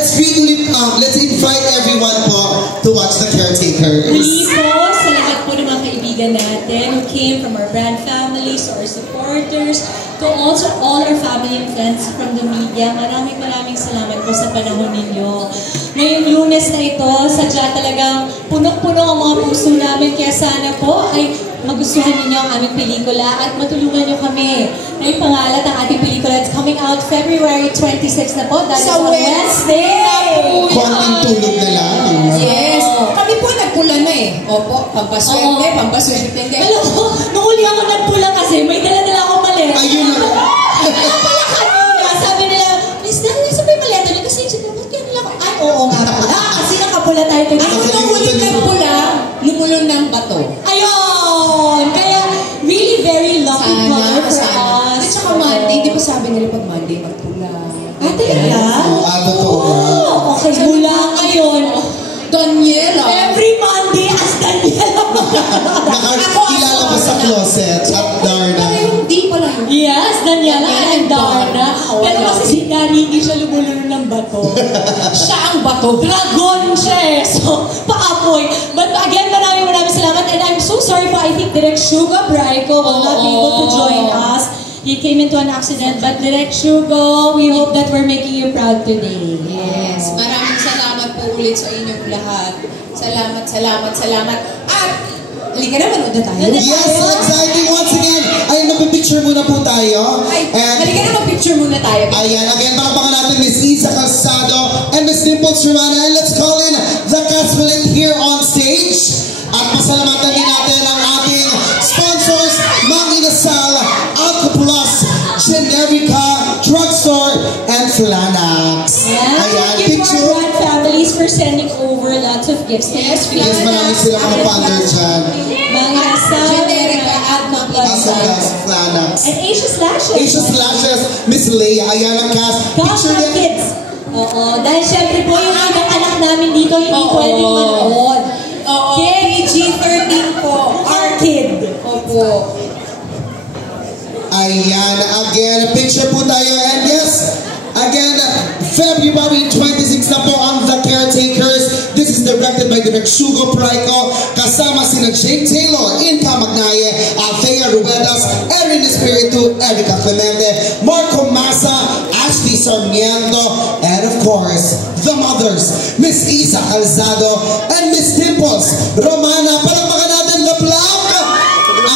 let's invite everyone po to watch The Caretakers. Muli po, sa lahat po ng mga kaibigan natin who came from our brand families, to our supporters, to also all our family and friends from the media. Maraming salamat po sa panahon ninyo. Ngayong Lunes na ito, sadya talagang punong-puno ang mga puso namin. Kaya sana po ay magustuhan ninyo ang aming pelikula at matulungan nyo kami. May pangalat ang ating pelikula. It's coming out February 26 na po. That is on Wednesday. Konting tulog na lang. Yes. Kami po nagpula na eh. Opo, pampaswerte, pampaswerte. Alam mo, nung uli ako nagpula kasi, may dala-dala akong maleta. Ayun na. Sabi nila, Miss Nani, nasa ba yung maleta niyo? Kasi ba't kaya nila ako? Ay, oo nga pala. Kasi nakapula tayo. Ako nung ulit nagpula, lumulong ng bato. Ayun! Kaya, really very lucky part for us. At saka Monday, di ba sabi nila pag Monday magpula? Ah, talaga? Totoo. Okay, mula ngayon. Daniela. Every Monday as Daniela. Nakakilala ko sa closet at Darna. Pero hindi pala yun. Yes, Daniela and Darna. Pero kasi si Dani, hindi siya lumulunod ng bato. Siya ang bato. Dragon siya eh. So, paapoy. But again, maraming salamat. And I'm so sorry po, I think Direk Shugo Braico will not be able to join us. He came into an accident. But Direk Shugo, we hope that we're making you proud today. Yes. Maraming salamat po ulit sa inyong lahat. Salamat. At, halika na, manood na tayo. Yes, exciting once again. Ay, napipicture muna po tayo. Halika na, mag-picture muna tayo. Ayan, again, pakapangan natin Miss Isa Calzado and Miss Dimples Romana. And let's call in the cast here on stage. At pasalamatan din natin ang ating sponsors, Mang Inasal, Alcoplus, Generica, Drugstore, and Flanax. Thank you for our brand families for sending over lots of gifts. Yes, yes, marami silang mga founder dyan. Mang Inasal, Generica, Alcoplus, Flanax. and Asia Slashes. Asia Slashes, Miss Leia, ayan ang cast. Picture Gotham din. Kids. Oo, dahil syempre po yung ibang anak namin dito hindi pwedeng manood. PG-13 po. Our kid. Opo. Ayan, again, picture po tayo. And yes, again, February 26 na po ang The Caretakers. This is directed by Direk Shugo Braico. Kasama sina Jake Taylor, Inka Magnaye, Althea Ruedas, Erin Espiritu, Erica Clemente, Marco Massa, Ashley Sarmiento, and of course, the mothers, Miss Isa Calzado and Miss Dimples Romana. Palakpakan natin the block.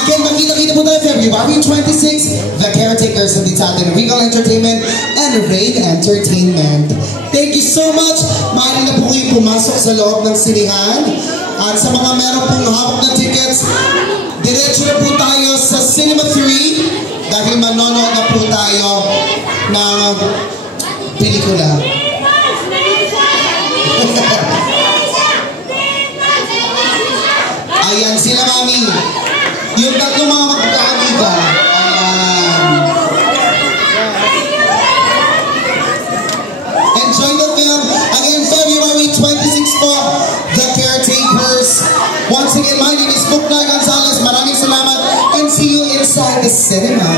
Again, makita-kita po tayo February 26, The Caretakers ng atin, Regal Entertainment and Rain Entertainment. Thank you so much. Maaari na po kayo pumasok sa loob ng sinihan. At sa mga meron pong hawak na tickets, diretso na po tayo sa Cinema 3 dahil manonood na po tayo ng pelikula. Ayan sila, mami. Yung tatlong mga magkakaibiga. Ayan. Enjoy the film. Again, February 26 po, The Caretakers. Once again, my name is Buknar Gonzalez. Maraming salamat and see you inside the cinema.